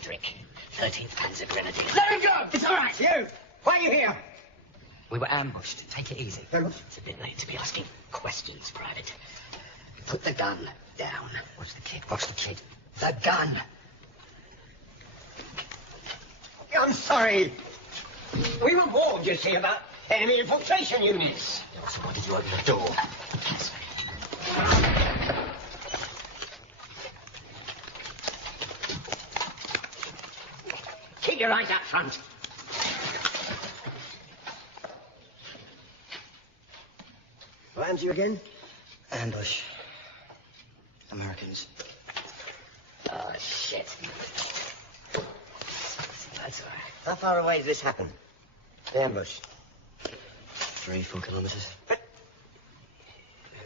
Friedrich, 13th Panzer Grenadiers. Let me go! It's all right. You! Why are you here? We were ambushed. Take it easy. Ambushed? It's a bit late to be asking questions, Private. Put the gun down. What's the kid? What's the kid? The gun! I'm sorry. We were warned, you see, about enemy infiltration units. So why did you open the door? Keep your eyes up front. What happened to you again? Ambush. Americans. Oh, shit. That's all right. How far away did this happen? The ambush? 3-4 kilometers. But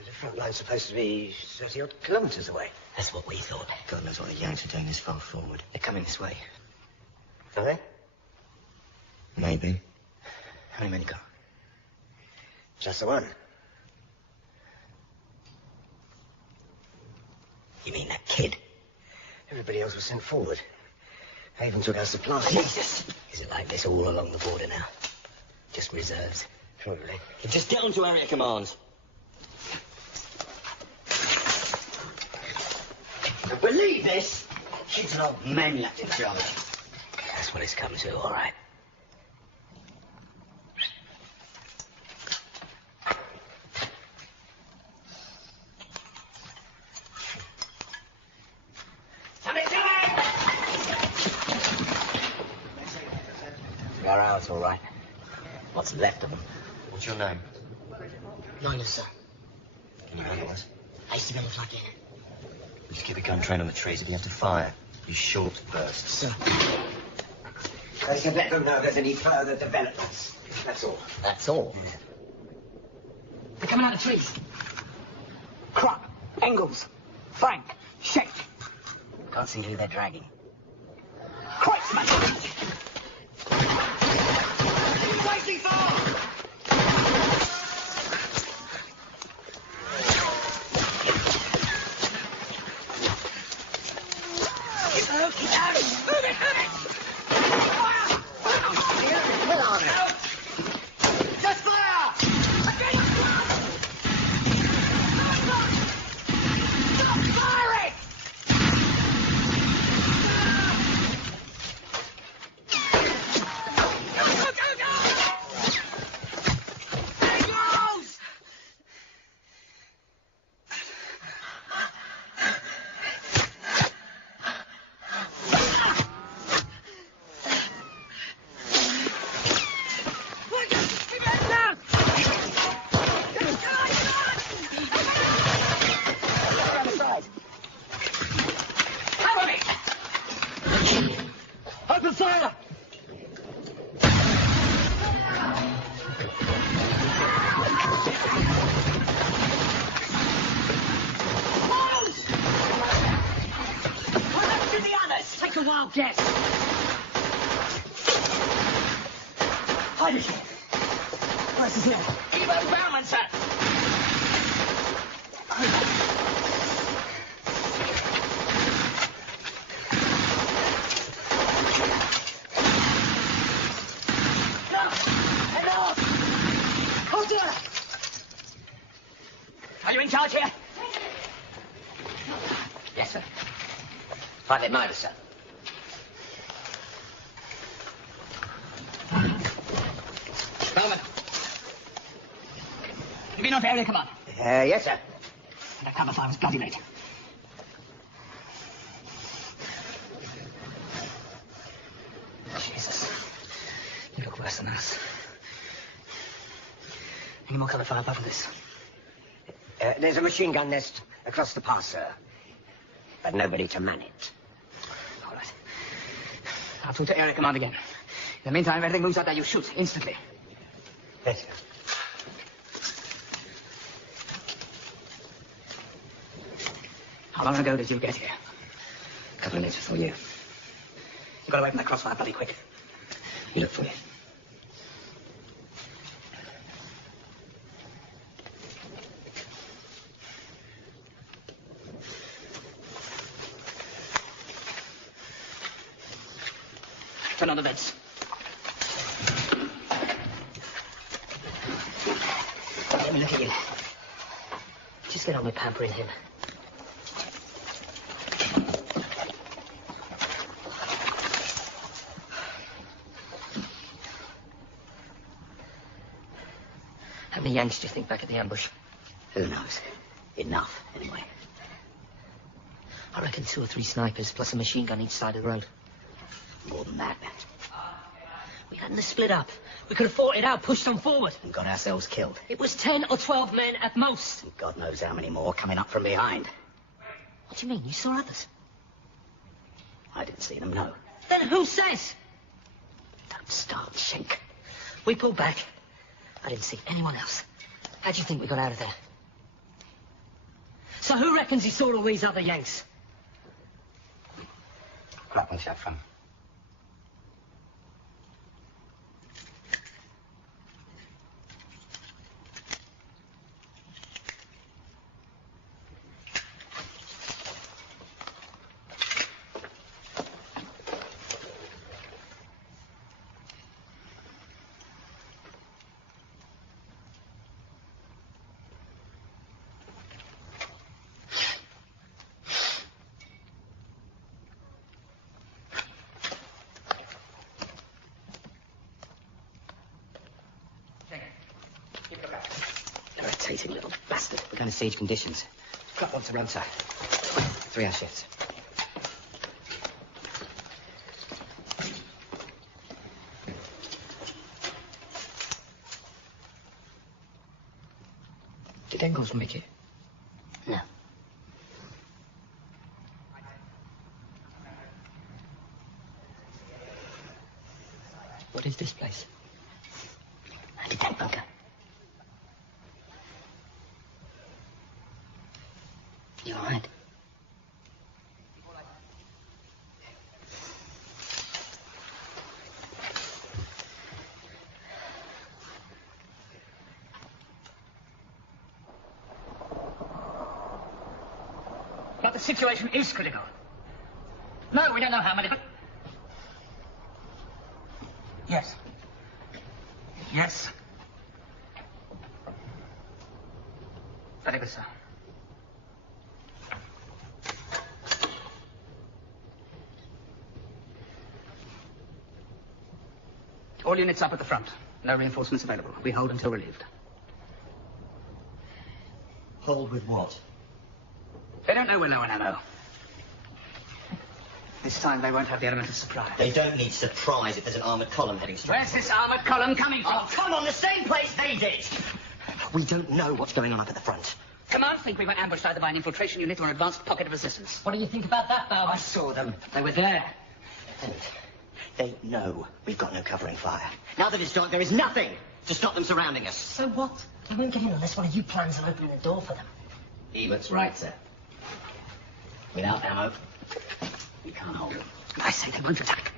the front line's supposed to be 30-odd kilometers away. That's what we thought. God knows what the Yanks are doing this far forward. They're coming this way. Are they? Maybe. How many men you got? Just the one. You mean that kid? Everybody else was sent forward. I even took our supplies. Jesus! Is it like this all along the border now? Just reserves? Probably. Just get onto area commands. I believe this. She's an old maniac in charge. That's what it's come to, all right. Our hours, all right. What's left of them? What's your name? Minor, sir. Can you handle us? I used to be on the flag unit. We just keep a gun trained on the trees if you have to fire. Use short bursts. Sir. I said let them know if there's any further developments. That's all. That's all? Yeah. They're coming out of trees. Krupp, Engels, Frank, Scheck. Can't see who they're dragging. Kreutzmann! Waiting for! Yes. Hide it. Where's his name? Evo Bauman, sir. Are you in charge here? Yes, sir. Private Minor, sir. Bowman. You been on to area command? Yes, sir. That cover fire was bloody late. Jesus. You look worse than us. Any more cover fire apart from this? There's a machine gun nest across the pass, sir. But nobody to man it. All right. I'll talk to area command again. In the meantime, if anything moves out there, you shoot instantly. Yes, sir. How long ago did you get here? A couple of minutes before you. You got away from that crossfire bloody quick. We look for you. Turn on the vents. Let me look at you. Just get on with pampering him. How many Yanks do you think back at the ambush? Who knows? Enough, anyway. I reckon 2 or 3 snipers, plus a machine gun each side of the road. More than that. We hadn't have split up. We could have fought it out, pushed on forward. And got ourselves killed. It was 10 or 12 men at most. And God knows how many more coming up from behind. What do you mean? You saw others? I didn't see them, no. Then who says? Don't start, Shink. We pulled back. I didn't see anyone else. How do you think we got out of there? So who reckons he saw all these other Yanks? Grappling shot from. Irritating little bastard. What kind of siege conditions? Club wants to run, sir. 3-hour shifts. Did Engels make it? No. What is this place? Anti-tank bunker. You all right? But the situation is critical. No, we don't know how many, but... Yes. Yes. Very good, sir. All units up at the front. No reinforcements available. We hold until relieved. Hold with what? They don't know we're low on ammo. This time they won't have the element of surprise. They don't need surprise if there's an armoured column heading straight. Where's this armoured column coming from? Oh, come on, the same place they did! We don't know what's going on up at the front. Command think we were ambushed either by an infiltration unit or an advanced pocket of resistance. What do you think about that, Bauer? I saw them. They were there. Lieutenant, they know we've got no covering fire. Now that it's dark, there is nothing to stop them surrounding us. So what? They won't get in unless one of you plans on opening the door for them. Ebert's right, sir. Without ammo, we can't hold them. I say they won't attack.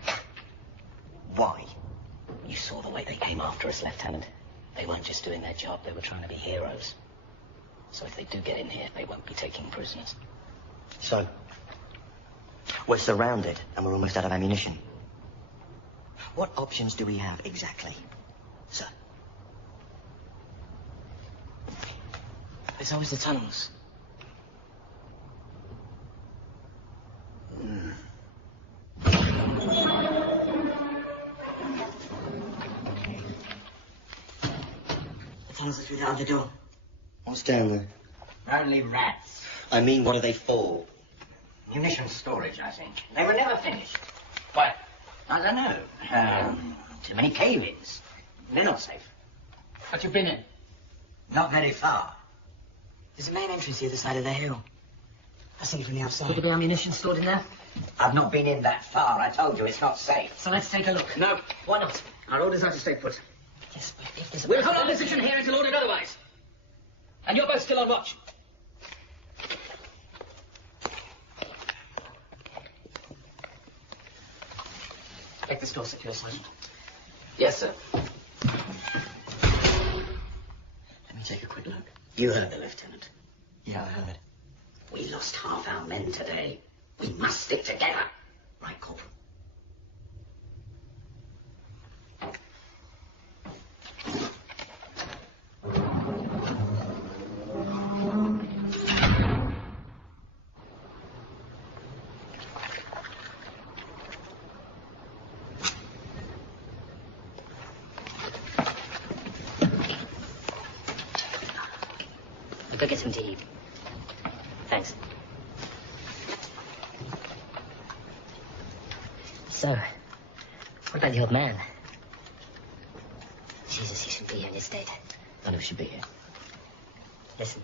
Why? You saw the way they came after us, Lieutenant. They weren't just doing their job, they were trying to be heroes. So if they do get in here, they won't be taking prisoners. So, we're surrounded and we're almost out of ammunition. What options do we have exactly, sir? There's always the tunnels. The tunnels are through the other door. What's down there? Only rats. I mean, what are they for? Munition storage, I think. They were never finished. Why? I don't know. Too many cave-ins. They're not safe. But you've been in. Not very far. There's a main entrance the other side of the hill. I see it from the outside. Could there be ammunition stored in there? I've not been in that far. I told you it's not safe. So let's take a look. No. Why not? Our orders are to stay put. Yes, but if there's a... We'll hold our position here until ordered otherwise. And you're both still on watch. Make this door secure, Sergeant. Yes, sir. Let me take a quick look. You heard the Lieutenant. Yeah, I heard. We lost half our men today. We must stick together. Right, Corporal? Go get some to eat. Thanks. So, what about the old man? Jesus, he should be here in his state. I know he should be here. Listen.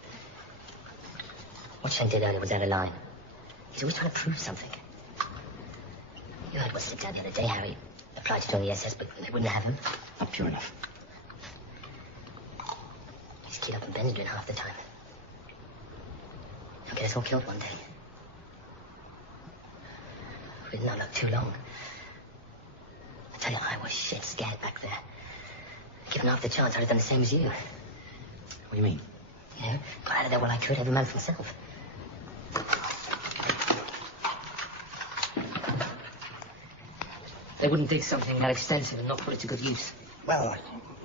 What Shane did earlier was out of line. He's always trying to prove something. You heard what slipped out the other day, Harry. Applied to join the SS, but they wouldn't have him. Not pure enough. He's keyed up in Benjamin half the time. He'll get us all killed one day. We did not look too long. I tell you, I was shit scared back there. Given half the chance, I'd have done the same as you. What do you mean? You know, got out of there while I could, every man for himself. They wouldn't dig something that extensive and not put it to good use. Well,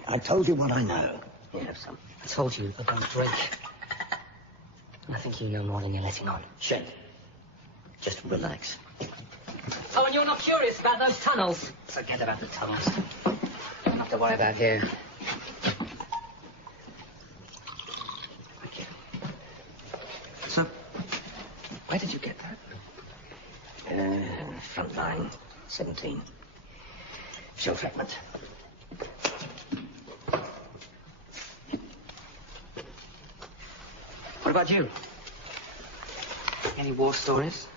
I told you what I know. You have some. I told you about Drake. And I think you know more than you're letting on. Shane, just relax. Oh, and you're not curious about those tunnels? Forget about the tunnels. Nothing to worry about here. So, where did you get that? Front line, 17. Shell fragment. What about you? Any war stories?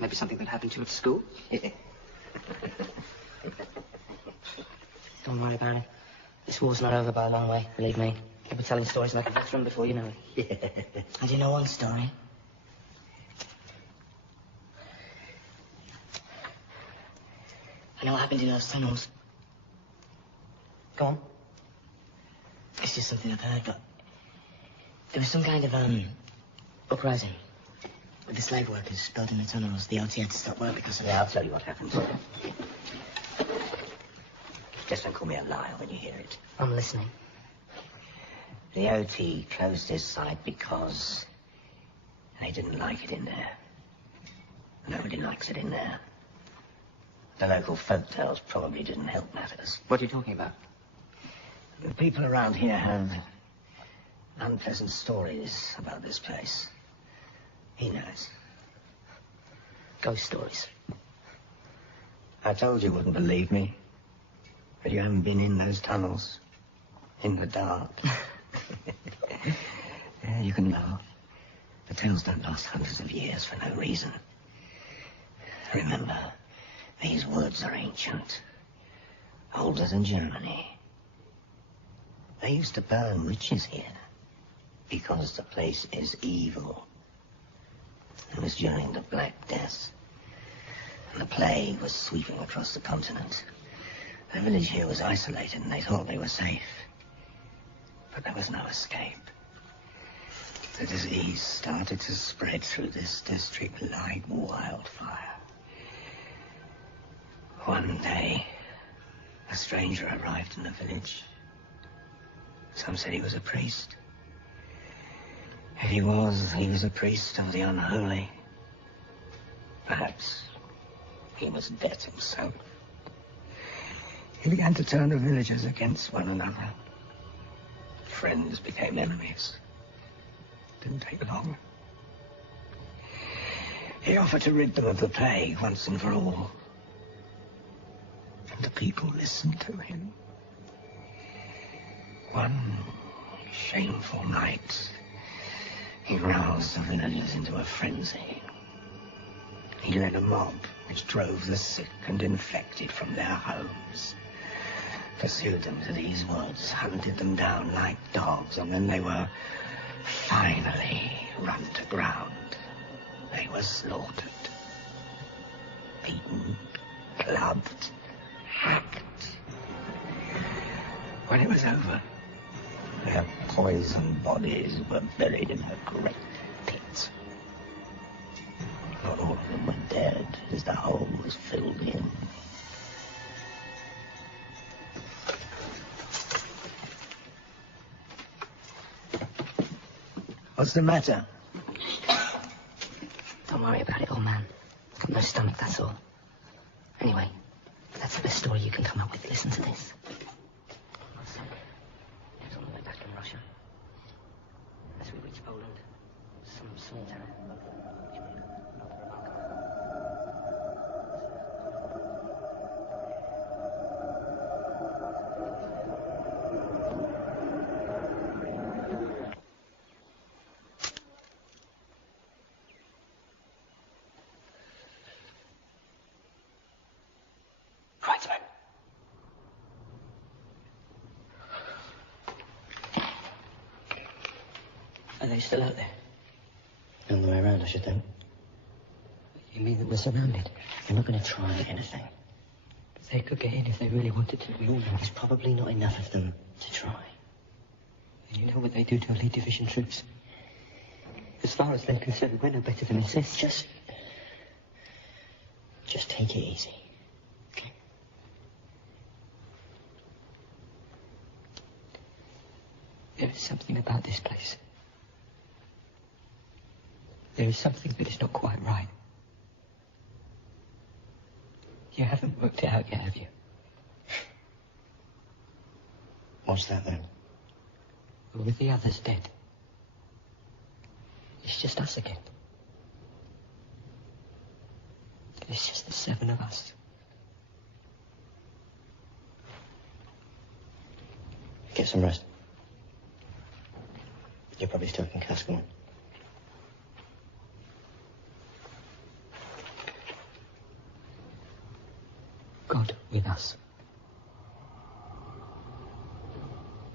Maybe something that happened to you at school? Don't worry about it. This war's not over by a long way, believe me. You'll be telling stories like a veteran before you know it. I do know one story. I know what happened in those tunnels. Go on. It's just something I've heard, but there was some kind of, uprising with the slave workers building the tunnels. The OT had to stop work because of Yeah, I'll tell you what happened. Just don't call me a liar when you hear it. I'm listening. The OT closed his site because they didn't like it in there. Nobody likes it in there. The local folk tales probably didn't help matters. What are you talking about? The people around here have unpleasant stories about this place. He knows. Ghost stories. I told you wouldn't believe me. But you haven't been in those tunnels. In the dark. Yeah, you can laugh. The tales don't last hundreds of years for no reason. Remember, these woods are ancient. Older than Germany. They used to burn witches here. Because the place is evil. It was during the Black Death. And the plague was sweeping across the continent. The village here was isolated and they thought they were safe. But there was no escape. The disease started to spread through this district like wildfire. One day, a stranger arrived in the village. Some said he was a priest. If he was a priest of the unholy. Perhaps he was death himself. He began to turn the villagers against one another. Friends became enemies. Didn't take long. He offered to rid them of the plague once and for all. And the people listened to him. One shameful night, he roused the villagers into a frenzy. He led a mob which drove the sick and infected from their homes. Pursued them to these woods, hunted them down like dogs, and when they were finally run to ground, they were slaughtered. Beaten, clubbed, hacked. When it was over, their poisoned bodies were buried in a great pit. Not all of them were dead, as the hole was filled in. What's the matter? Don't worry about it, old man. I've got no stomach, that's all. Anyway, that's the best story you can come up with. Listen to this. My son, he was on the way back in Russia. Tribesman. Are they still out there? On the way around, I should think. You mean that we're surrounded? They're not going to try anything. They could get in if they really wanted to. We all know there's probably not enough of them to try. And you know what they do to elite division troops? As far as they're concerned, we're no better than SS. Just take it easy. Okay? There is something about this place. There is something that is not quite right. You haven't worked it out yet, have you? What's that then? Well, with the others dead, it's just us again. It's just the 7 of us. Get some rest. You're probably still concussed, go on. God with us.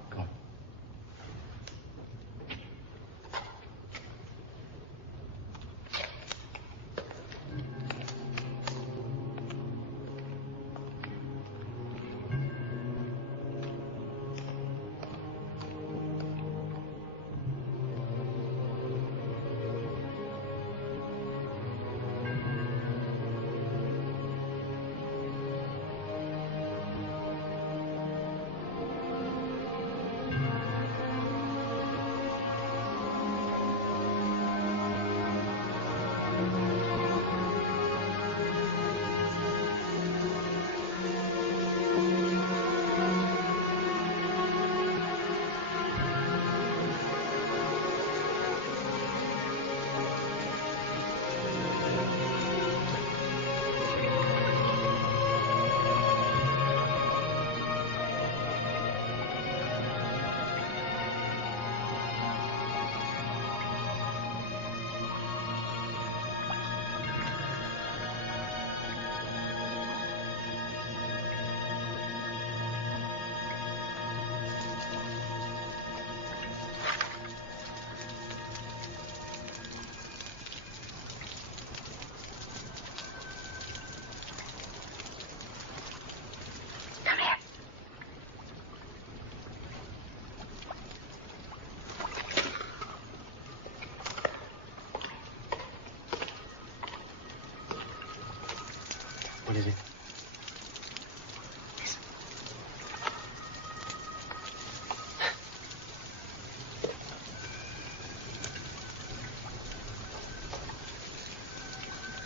Go on. What is it? Listen.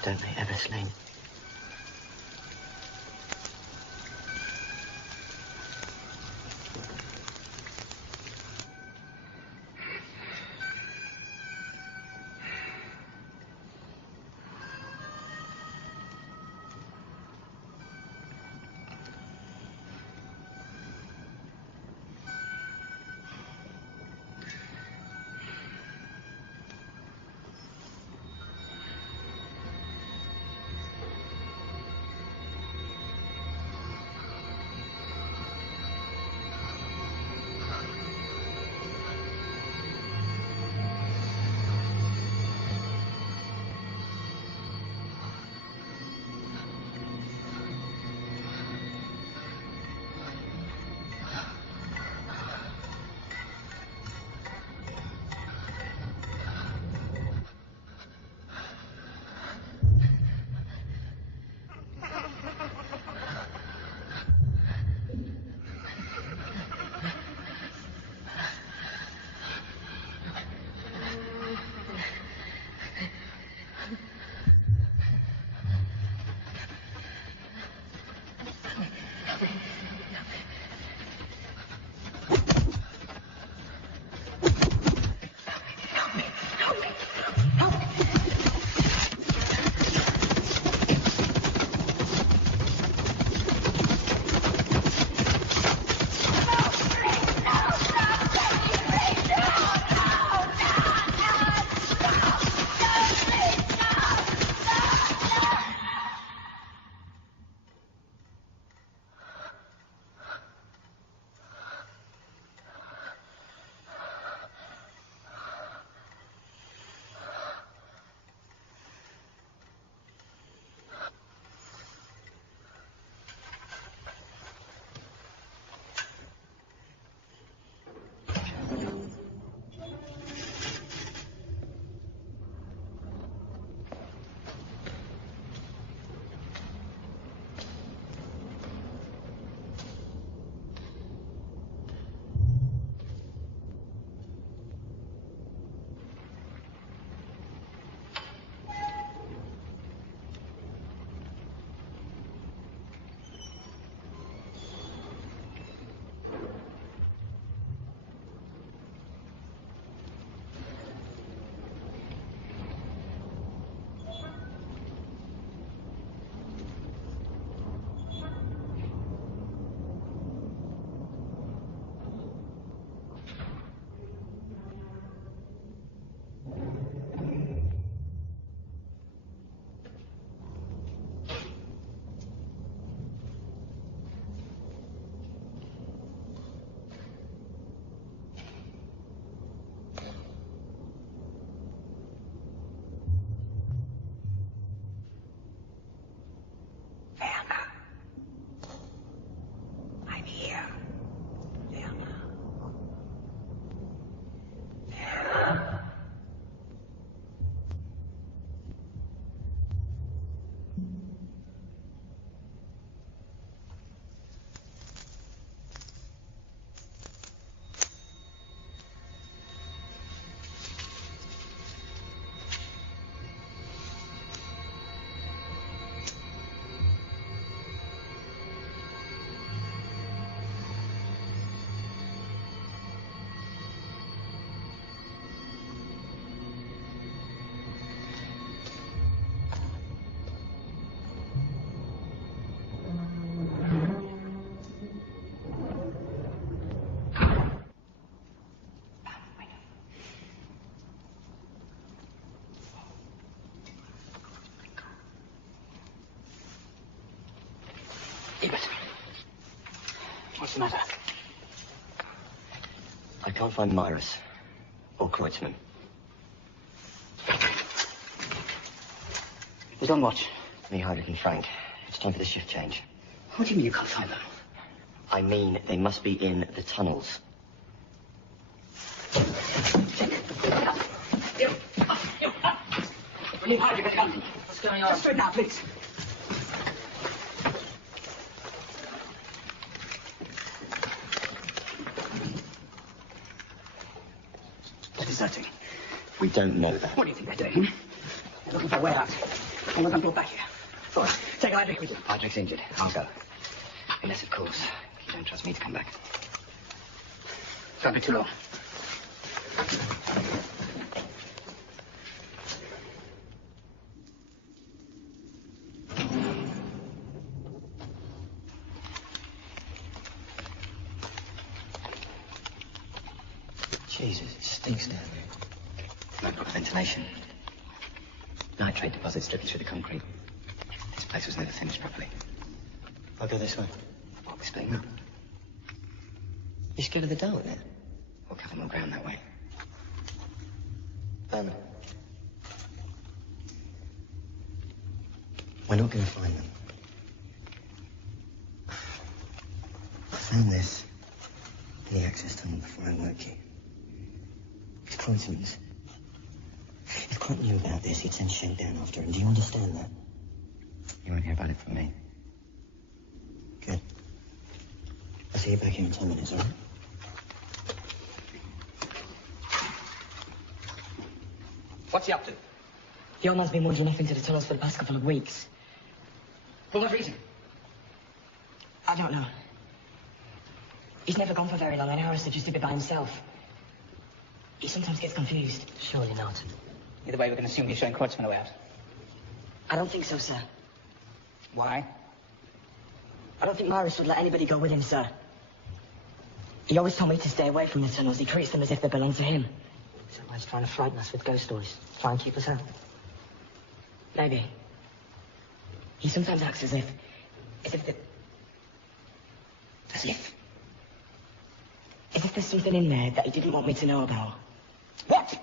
Don't they ever sleep? What's the matter? I can't find Myris or Kreutzmann. Who's on watch? Me, Heinrich, and Frank. It's time for the shift change. What do you mean you can't find them? I mean, they must be in the tunnels. We need Heinrich and Frank. What's going on? Straight now, please. Deserting. We don't know that. What do you think they're doing? They're looking for a way out. All of them brought back here. All right, take Heinrich with you. Heinrich's injured. I'll go. Unless, of course, you don't trust me to come back. Don't be too long. Jesus, it stinks down there. No proper ventilation. Nitrate deposits dripping through the concrete. This place was never finished properly. I'll go this way. What, we're splitting up? You scared of the dark then? We'll cover more ground that way. We're not going to find them. I found this in the access tunnel before I woke you. It's Kreutzmann's. If Kreutzmann knew about this, he'd send Shen down after him. Do you understand that? You won't hear about it from me. Good. I'll see you back here in 10 minutes, all right? What's he up to? The old man's been wandering off into the tunnels for the past couple of weeks. For what reason? I don't know. He's never gone for very long, and Harris suggested it by himself. He sometimes gets confused. Surely not. Either way, we can assume he's showing Kreutzmann a way out. I don't think so, sir. Why? I don't think Myris would let anybody go with him, sir. He always told me to stay away from the tunnels. He treats them as if they belong to him. So he's trying to frighten us with ghost stories. Try and keep us out. Maybe. He sometimes acts as if there's something in there that he didn't want me to know about. What?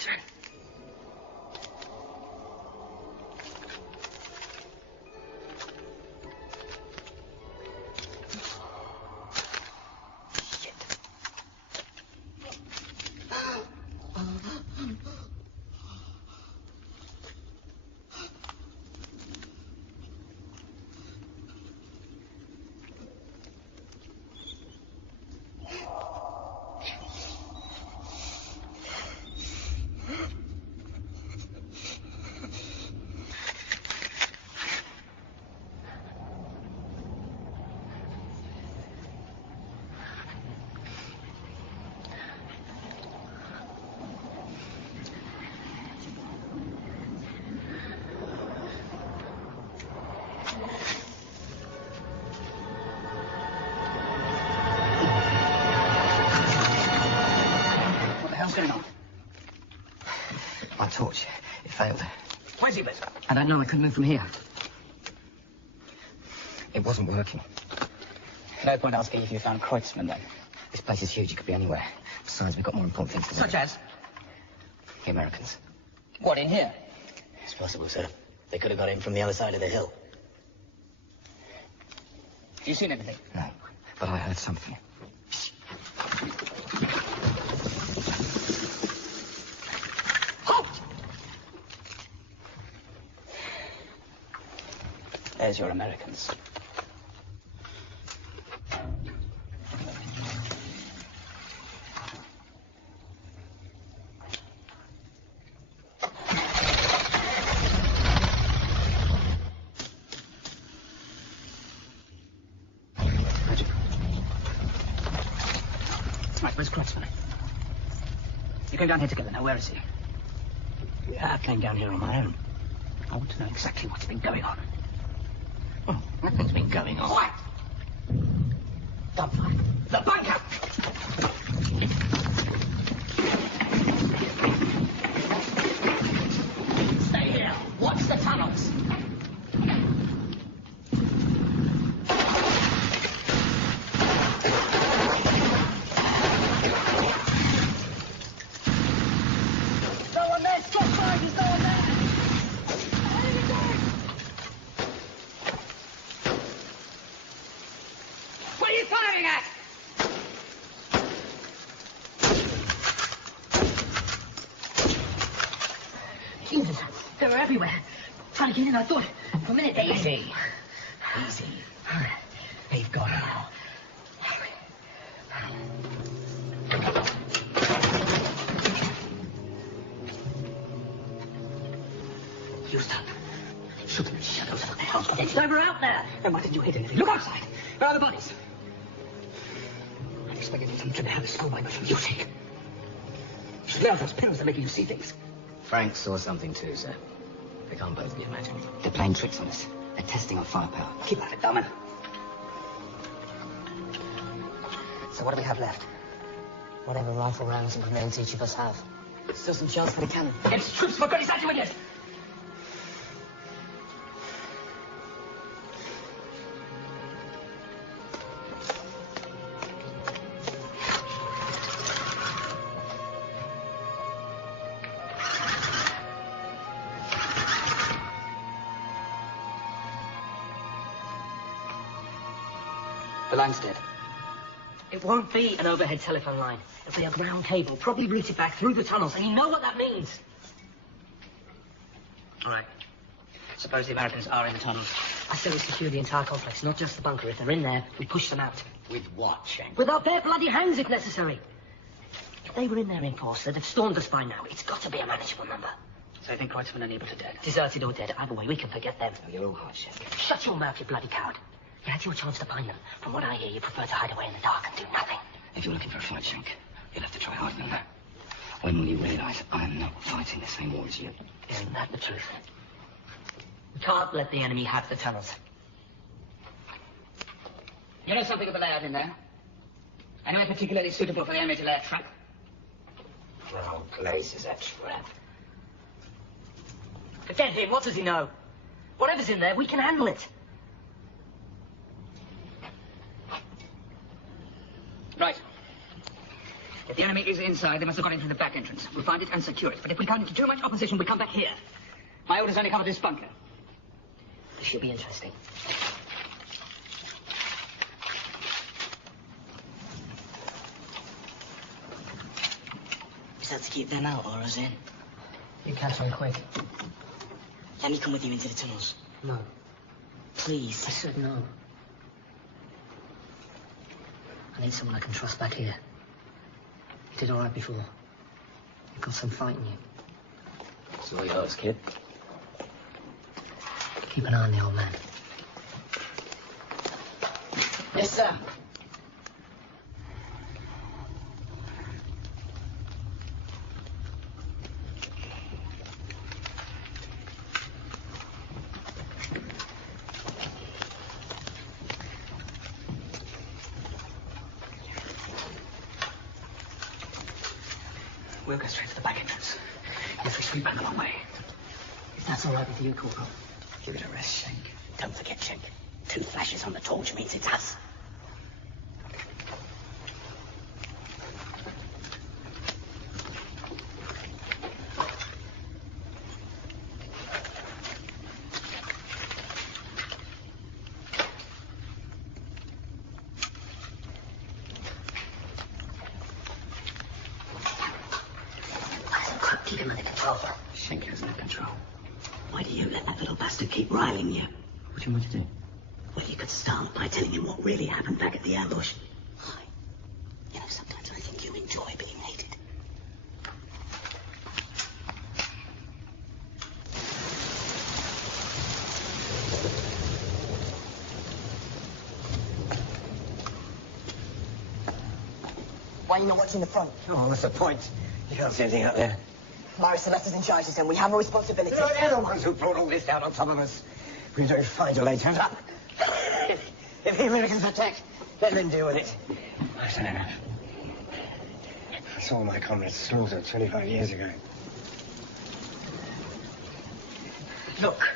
turn. What's going on? My torch. It failed. Where's he been? I don't know. I couldn't move from here. It wasn't working. No point asking if you found Kreutzmann then. This place is huge. It could be anywhere. Besides, we've got more important things to do. Such as? The Americans. What, in here? It's possible, sir. They could have got in from the other side of the hill. Have you seen anything? No, but I heard something. There's your Americans. Right, where's Kreutzmann? You came down here together. Now, where is he? Yeah, I came down here on my own. I want to know exactly what's been going on. Well, nothing's been going on. Quiet! Gunfire. The bunker! Stay here. Watch the tunnels. No one there! Stop firing! There's no one there! What are you doing? What are you firing at? Jesus, they were everywhere. Trying to get in, I thought. For a minute, they... Easy. Easy. They've got her. You stop. Shoot them in shadows. What the hell's going on? They were out there. Then why didn't you hit anything? Look outside. Where are the bodies? I expected them to have a schoolboy, but for your sake. You should lay off those pills that make you see things. Frank saw something too, sir. They can't both be imagined. They're playing tricks on us. They're testing our firepower. Keep at it, Darman. So what do we have left? Whatever rifle rounds and grenades each of us have. Still some shells for the cannon. Against troops, for goodness sake, you idiot! The line's dead. It won't be an overhead telephone line. It'll be a ground cable, probably routed back through the tunnels, and you know what that means. All right. Suppose the Americans are in the tunnels. I say we secure the entire complex, not just the bunker. If they're in there, we push them out. With what, Shank? With our bare bloody hands, if necessary. If they were in there in force, they'd have stormed us by now. It's got to be a manageable number. So you think Kreutzmann and Ebert are dead? Deserted or dead, either way, we can forget them. Oh, you're all hot, Shank. Shut your mouth, you bloody coward. You had your chance to find them. From what I hear, you prefer to hide away in the dark and do nothing. If you're looking for a fight, Shank, you'll have to try harder than that. When will you realize I'm not fighting the same war as you? Isn't that the truth? We can't let the enemy have the tunnels. You know something of the layout in there? Anywhere particularly suitable for the enemy to lay a trap? The whole place is a trap. Forget him. What does he know? Whatever's in there, we can handle it. Right. Get the enemy is inside, they must have got in through the back entrance. We'll find it and secure it. But if we come into too much opposition, we come back here. My orders only cover this bunker. This should be interesting. Is that to keep them out or us in? You catch them quick. Let me come with you into the tunnels. No. Please. I said no. I need someone I can trust back here. You did all right before. You've got some fight in you. It's all yours, kid. Keep an eye on the old man. Yes, sir. We'll go straight to the back entrance. If we sweep back the long way. If that's all right with you, Corporal. Give it a rest, Shank. Don't forget, Shank. 2 flashes on the torch means it's us. Keep him under control. Shank has no control. Why do you let that little bastard keep riling you? What do you want to do? Well, you could start by telling him what really happened back at the ambush. Why? You know, sometimes I think you enjoy being hated. Why are you not watching the front? Oh, what's the point? You can't see anything up there. Myris and Lester's in charge of them. We have a responsibility. They're the ones who brought all this down on top of us. We don't find your late hands up. If the Americans attack, let them deal with it. I don't know. I saw my comrades slaughtered 25 years ago. Look.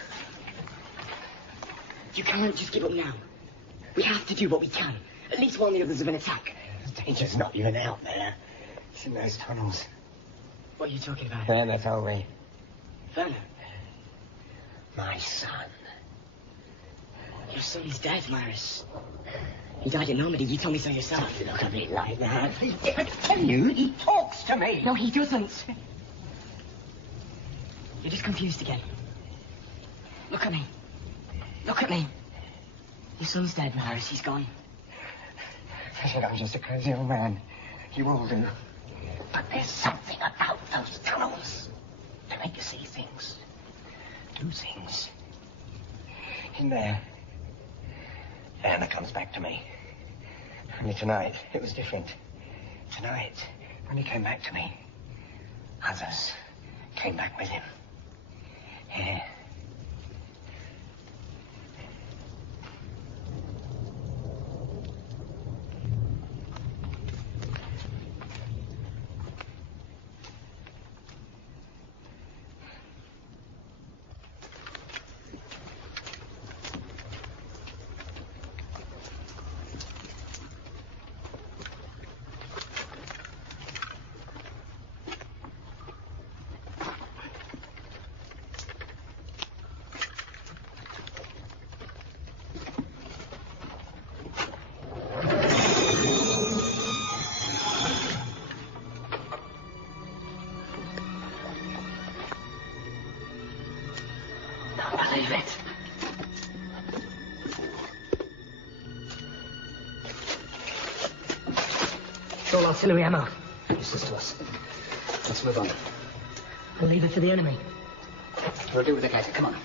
You can't just give up now. We have to do what we can. At least warn the others of an attack. The danger's not even out there. It's in those tunnels. What are you talking about? Werner told me. Werner? My son. Your son is dead, Myris. He died in Normandy. You told me so yourself. Don't look at me like that. I tell you, he talks to me. No, he doesn't. You're just confused again. Look at me. Look at me. Your son's dead, Myris. He's gone. I said I'm just a crazy old man. You all do. But there's something about those tunnels to make you see things. Do things. In there. Anna comes back to me. Only tonight, it was different. Tonight, when he came back to me, others came back with him. Yeah. Believe it. It's all artillery ammo. Useless to us. Let's move on. And leave it for the enemy. We'll deal with it later. Come on.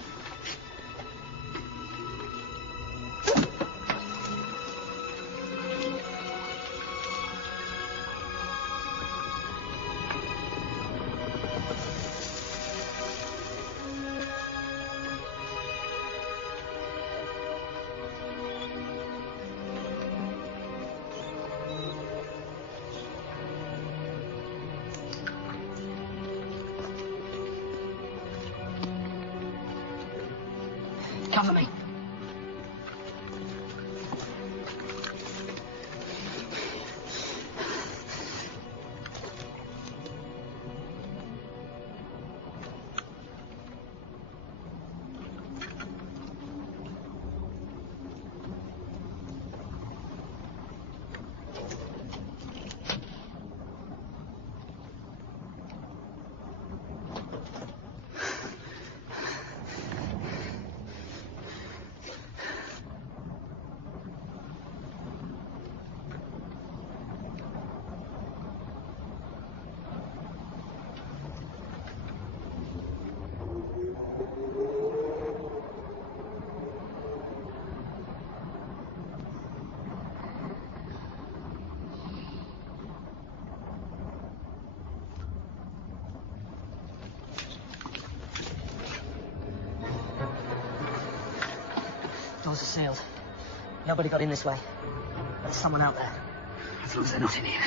Cover me. doors are sealed. Nobody got in this way. There's someone out there. As long as they're not in here.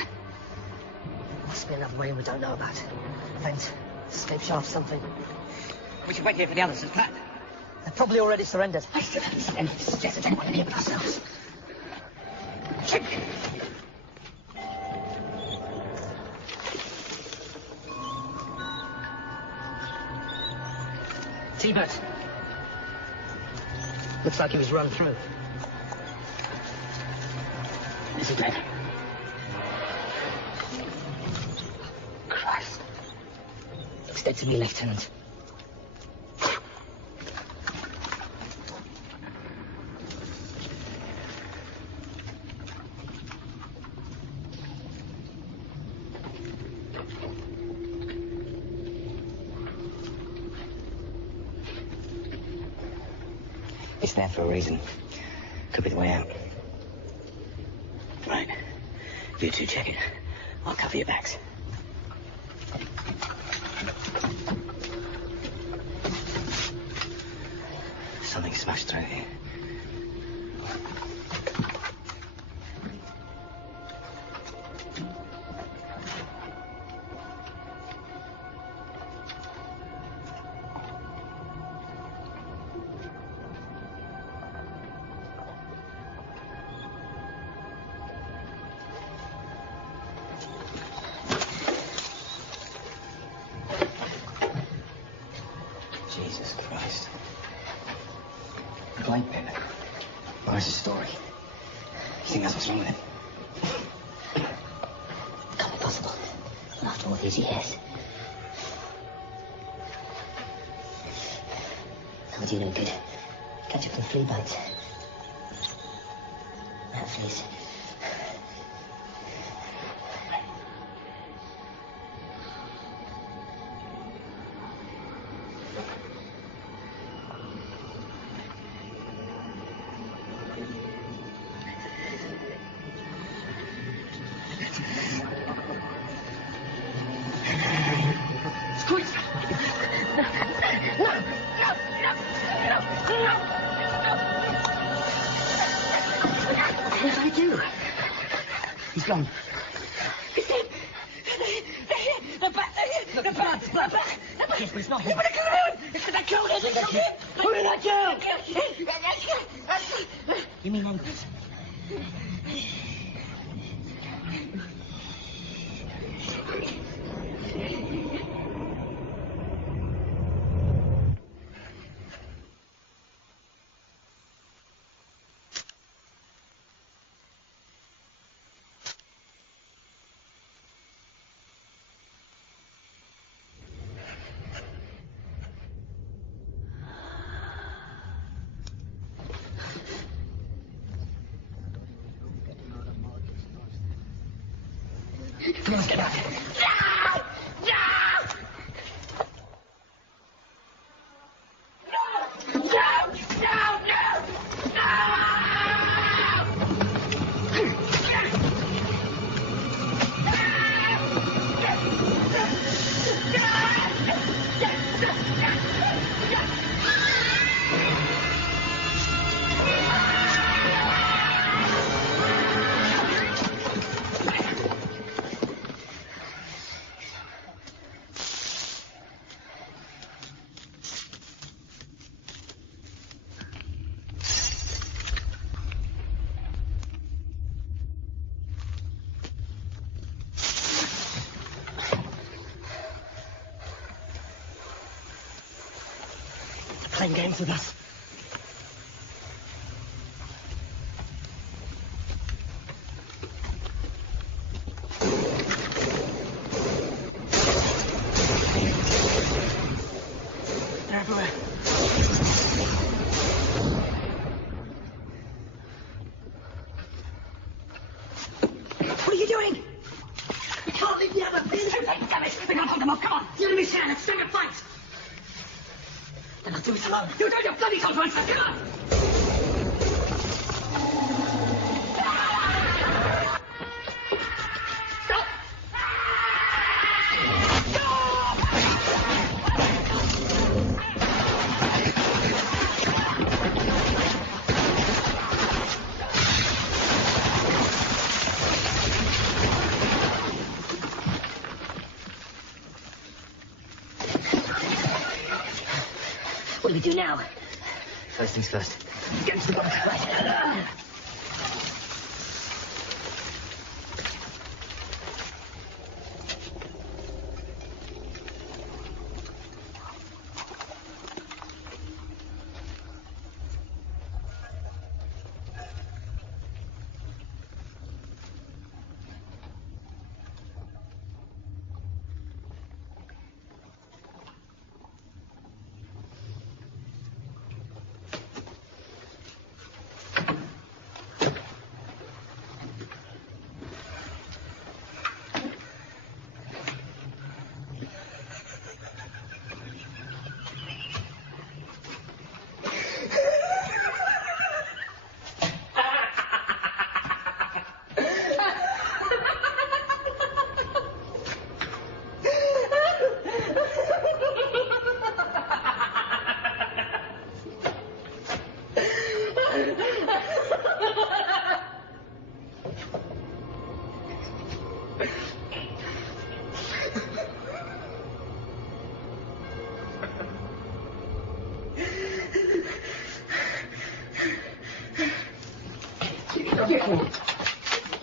Must be another way we don't know about. Vent, escape shaft, something. We should wait here for the others as planned. They're probably already surrendered. I still haven't seen anything to suggest that anyone in here but ourselves. Check! T-Bert. Looks like he was run through. Is he dead? Christ. Looks dead to me, Lieutenant. It's there for a reason. Could be the way out. Right. You two check it. I'll cover your backs. Something smashed through here. Jesus Christ. The light pin. Where's his story? You think that's what's wrong with him? Can't be possible. Not after all these years. How do you know good? Catch up with flea bites. Rat fleas. What did I do? He's gone. The back! Look, the blood's blood. Yes, but it's not him. But it killed him! It's that killed him! Who did I kill? You mean Empress? Come on, let's get back. Playing games with us. They're everywhere. What are you doing? We can't leave the other pins. Damn it! We can't hold them off. Come on. The enemy's here. Let's stand and fight. Then I'll do it alone. You do your bloody conference. Come on. Stop. do we do now? First things first. Get into the boat. Right.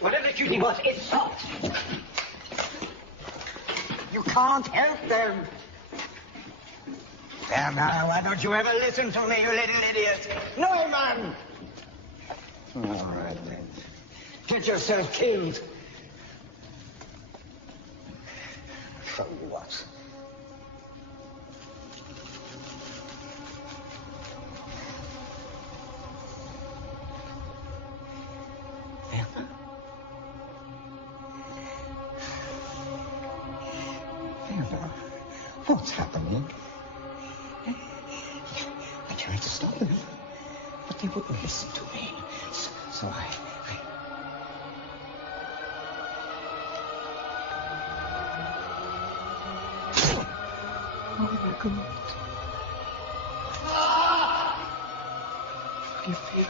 Whatever Judy was, it's stopped. You can't help them. There now, why don't you ever listen to me, you little idiot? No, man! All right, then. Get yourself killed. Show you what. What's happening? I tried to stop them, but they wouldn't listen to me. So I... Oh, my God. How do you feel?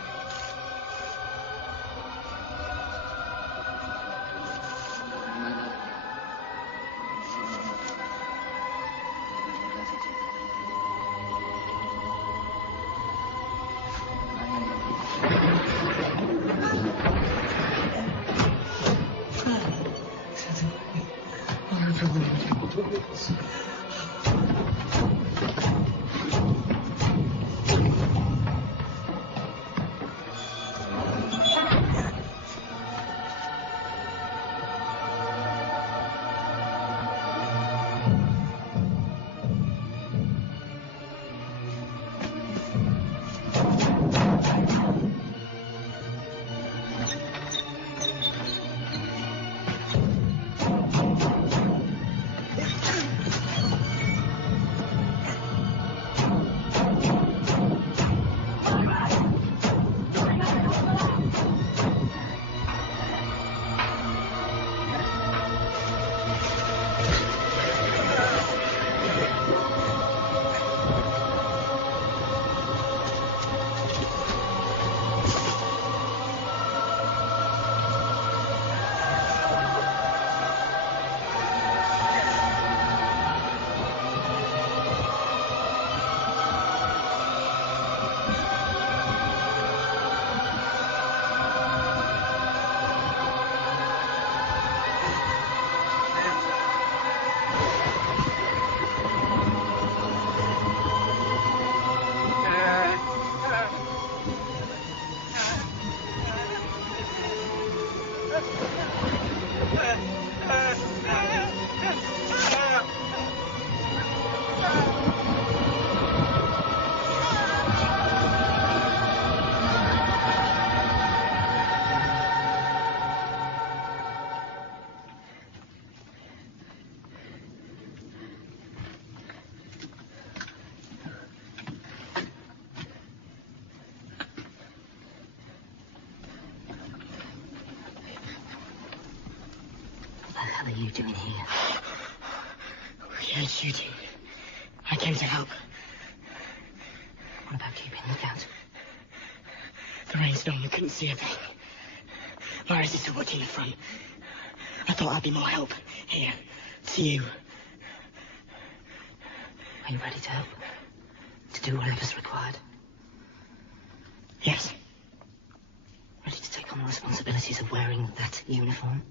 What are you doing here? Yeah, Judy. I came to help. What about keeping lookout? The rainstorm, we couldn't see a thing. My sister was in the front. I thought I'd be more help. Here, to you. Are you ready to help? to do whatever's required. Yes. Ready to take on the responsibilities of wearing that uniform?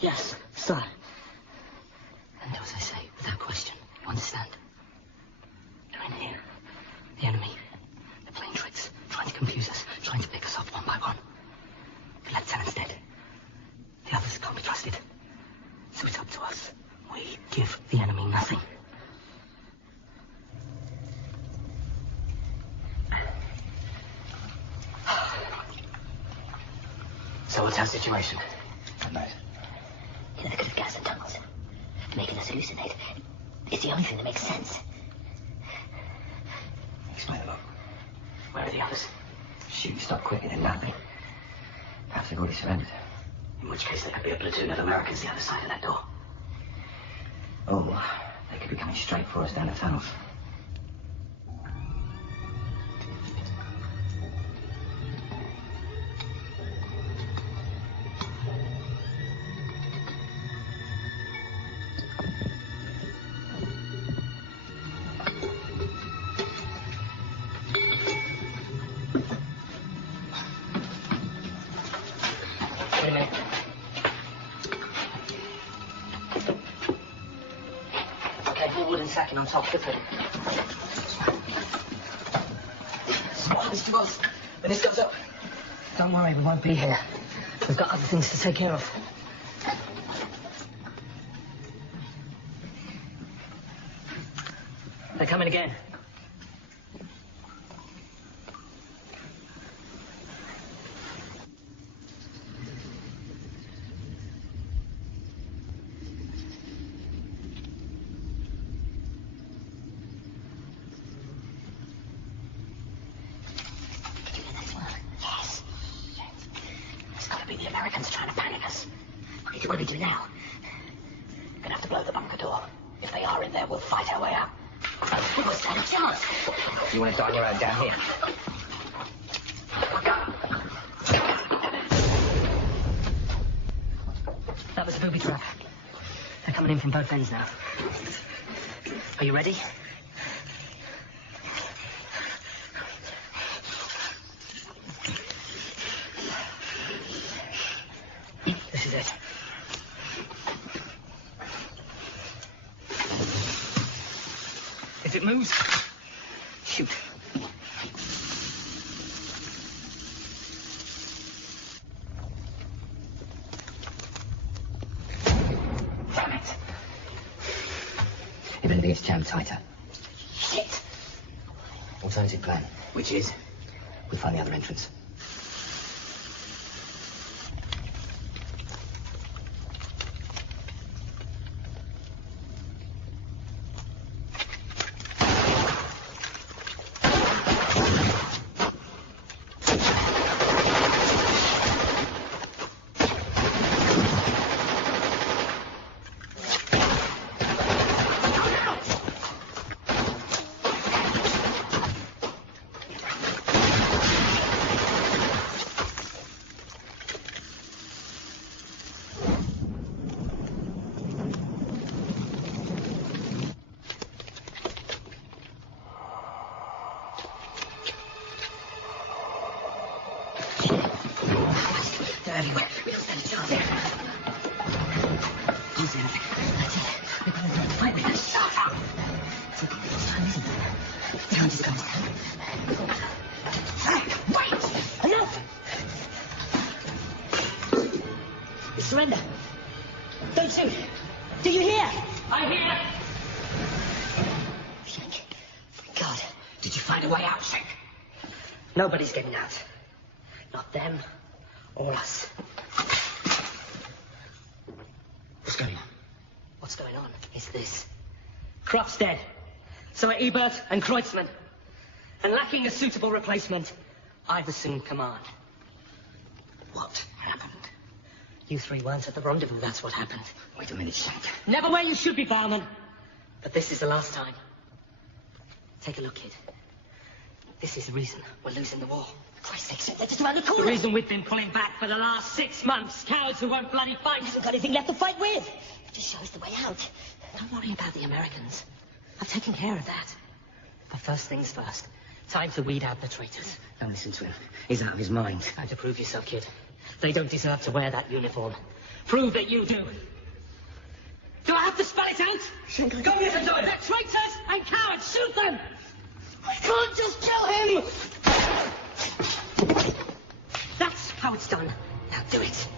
Yes, sir. And as I say, without question, you understand? They're in here. The enemy. They're playing tricks, trying to confuse us, trying to pick us off one by one. The lieutenant's dead. The others can't be trusted. So it's up to us. We give the enemy nothing. So what's our situation? Good night. Inadequate gas and tunnels. Making us hallucinate. It's the only thing that makes sense. Explain it up. Where are the others? Shoot, stop quicker than nothing. Perhaps they've already surrendered. In which case there could be a platoon of Americans the other side of that door. Oh, they could be coming straight for us down the tunnels. Wait a minute. Okay, more wooden sacking on top. Good for him. So what happens to us when this goes up? Don't worry, we won't be here. We've got other things to take care of. They're coming again. Yes. It's gotta be the Americans trying to panic us. What do we do now? Gonna have to blow the bunker door. If they are in there, we'll fight our way out. We will stand a chance. You want to die on your own down here? That was a booby trap. They're coming in from both ends now. Are you ready? This is it. If it moves, shoot. Damn it. If anything, it's jammed tighter. Shit. Alternative plan. Which is? We find the other entrance. They're everywhere. We don't stand a chance there. Don't say anything. That's it. We're going to fight with us. Shut up. It's okay. It's time, isn't it? Time just comes down. Wait! Enough! Surrender. Don't shoot. Do you hear? I hear! Shank. God. Did you find a way out, Shank? Nobody's getting out. Not them or us. What's going on? What's going on is this. Krupp's dead. So are Ebert and Kreutzmann. And lacking a suitable replacement, I've assumed command. What happened? You three weren't at the rendezvous, that's what happened. Wait a minute, Shank. Never where you should be, barman. But this is the last time. Take a look, kid. This is the reason we're losing the war. For Christ's sake, they're just around the The corner. reason we've been pulling back for the last 6 months. Cowards who won't bloody fight. Haven't got anything left to fight with. Just show us the way out. Don't worry about the Americans. I've taken care of that. But first things first. Time to weed out the traitors. Don't listen to him. He's out of his mind. Time to prove yourself, kid. They don't deserve to wear that uniform. Prove that you do. Do I have to spell it out? Shank, Go get the door. They're traitors and cowards. Shoot them. I can't just kill him. That's how it's done. Now do it.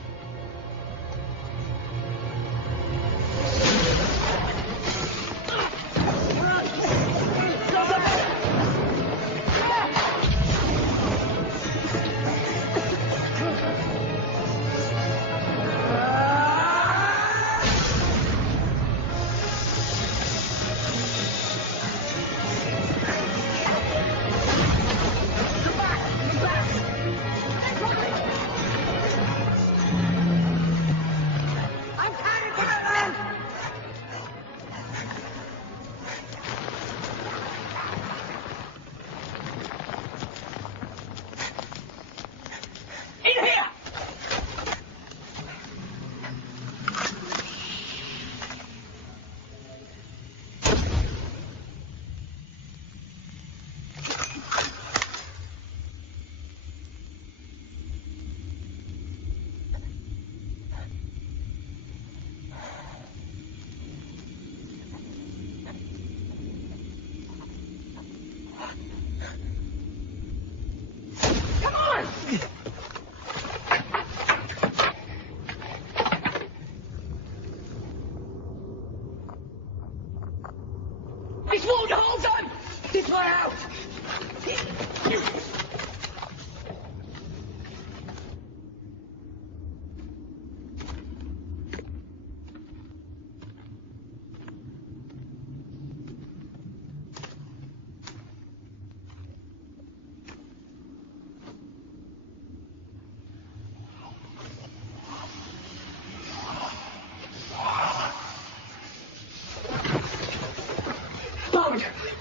It's walled the whole time! This way out!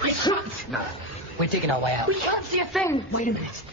We're trapped! No. We're digging our way out. We can't see a thing! Wait a minute.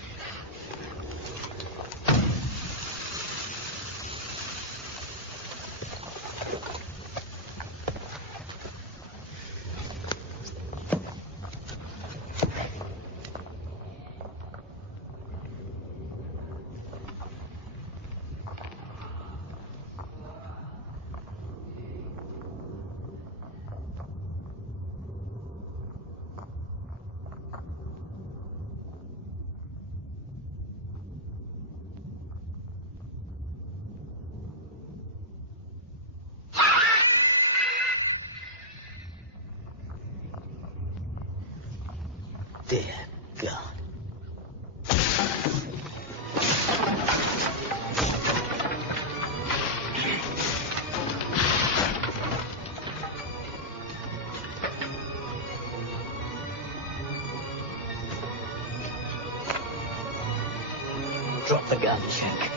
Dear God. Drop the gun, Shank.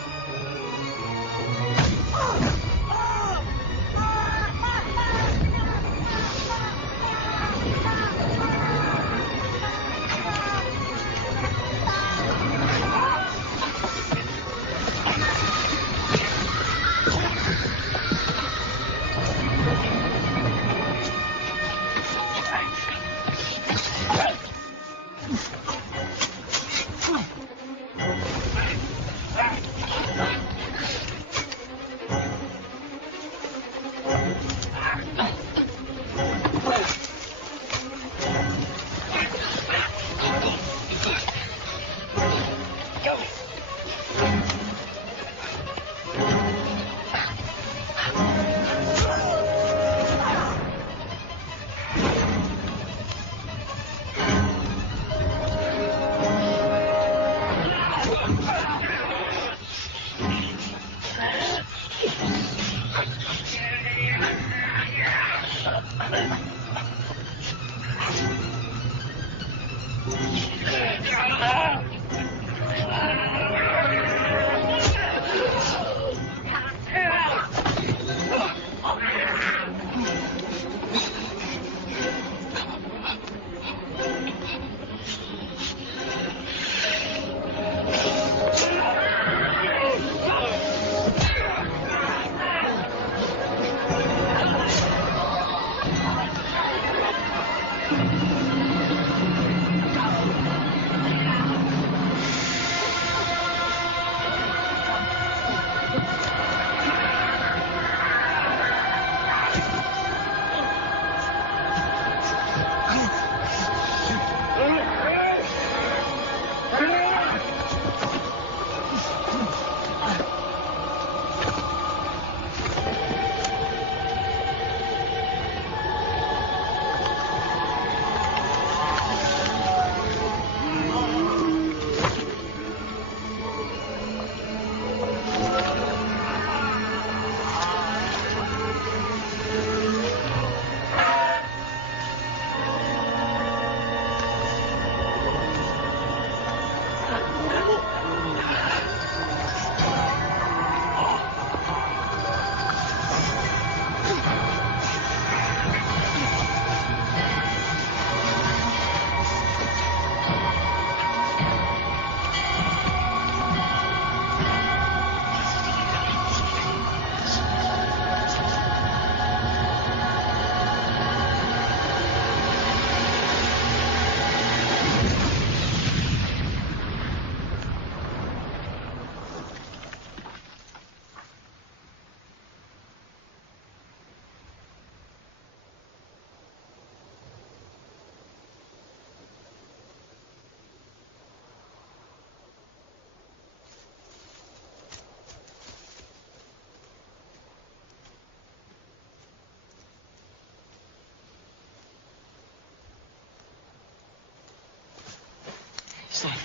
Outside.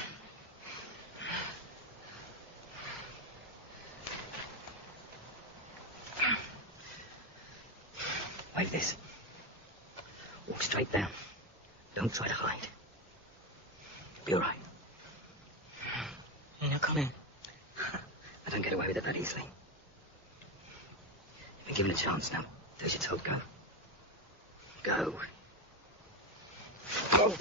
Like this. Walk straight down. Don't try to hide. Be all right. You're not coming. I don't get away with it that easily. You've been given a chance now. Do as you're told. Go. Go. Go.